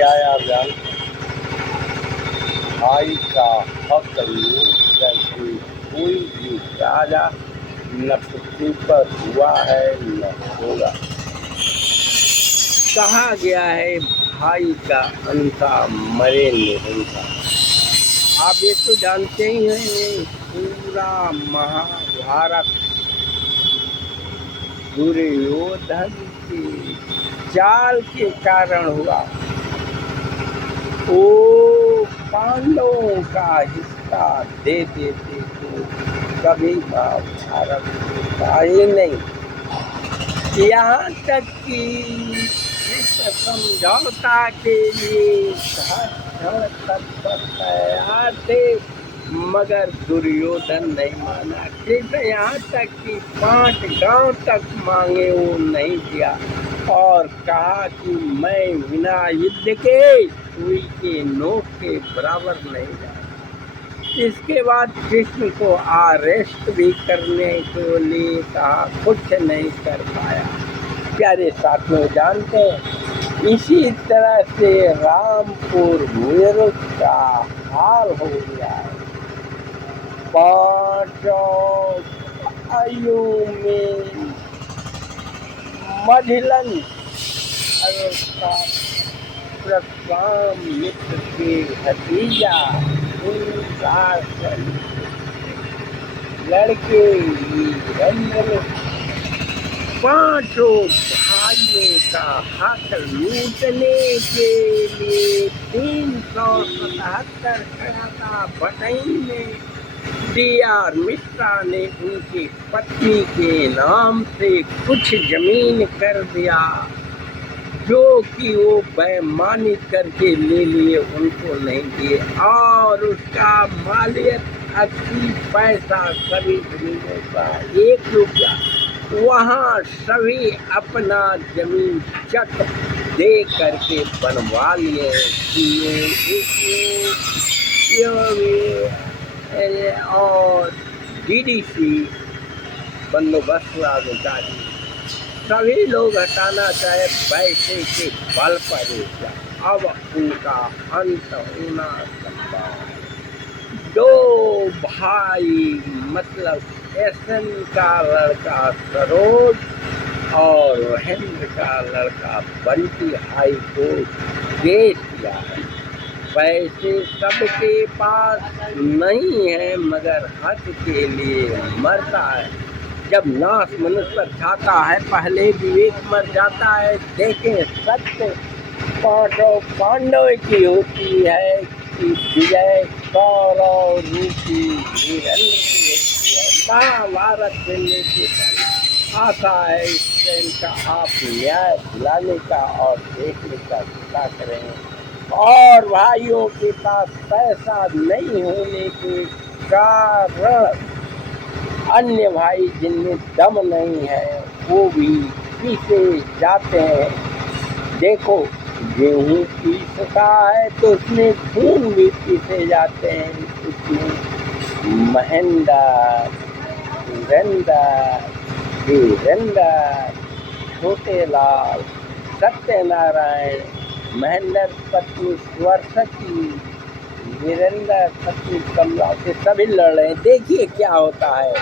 जाया जान भाई का हक लूट करके कोई भी राजा न पृथ्वी पर हुआ है न होगा। कहा गया है भाई का अंता मरे निरंता। आप ये तो जानते ही हैं, ये पूरा महाभारत दुर्योधन की चाल के कारण हुआ। वो पांडवों का हिस्सा दे देते तो कभी महाभारत होता ही नहीं। यहाँ तक कि इस समझौता के लिए तैयार थे, मगर दुर्योधन नहीं माना। ठीक है, यहाँ तक कि 5 गांव तक मांगे, वो नहीं दिया और कहा कि मैं बिना युद्ध के सुई के नोक के बराबर नहीं जा। इसके बाद कृष्ण को अरेस्ट भी करने के लिए कहा, कुछ नहीं कर पाया। प्यारे साथियों, जानते हैं इसी तरह से रामपुर मुरुक का हाल हो गया है। 5 आयु में मझिलन मित्र के भतीजा लड़के वीरेंद्र 5 भाइयों का हक लूटने के लिए 377 खड़ा बटई में D.R. मिश्रा ने उनकी पत्नी के नाम से कुछ जमीन कर दिया, जो कि वो बेईमानी करके ले लिए, उनको नहीं दिए। और उसका मालियत 80 पैसा सभी जमीनों का 1 रुपया, वहाँ सभी अपना जमीन चक दे करके बनवा लिए। और DDC बंदोबस्त अधिकारी सभी लोग हटाना चाहे पैसे के बल पर ही, अब उनका अंत होना संभव है। 2 भाई मतलब SN का लड़का सरोज और महेंद्र का लड़का बंटी हाई कोर्ट केस किया है। पैसे सबके पास नहीं है, मगर हक के लिए मरता है। जब नाश मनुष्य पर जाता है, पहले विवेक मर जाता है। देखें, सत्य 5 पांडव की होती है कि विजय कौरव रूपी वीरेंद्र की होती है। महाभारत खेलने के पहले आशा है इस ट्रेन का आप न्याय दिलाने का और देखने का चिंता करें। और भाइयों के पास पैसा नहीं होने के कारण अन्य भाई जिनमें दम नहीं है, वो भी पीछे जाते हैं। देखो, गेहूँ पीसता है तो उसमें खून भी पीसे जाते हैं। उसमें महेंद्र, वीरेंद्र, छोटे लाल, सत्यनारायण, महेंद्र पत्नी सरस्वती, वीरेंद्र पत्नी कमला से सभी लड़ रहे हैं। देखिए क्या होता है।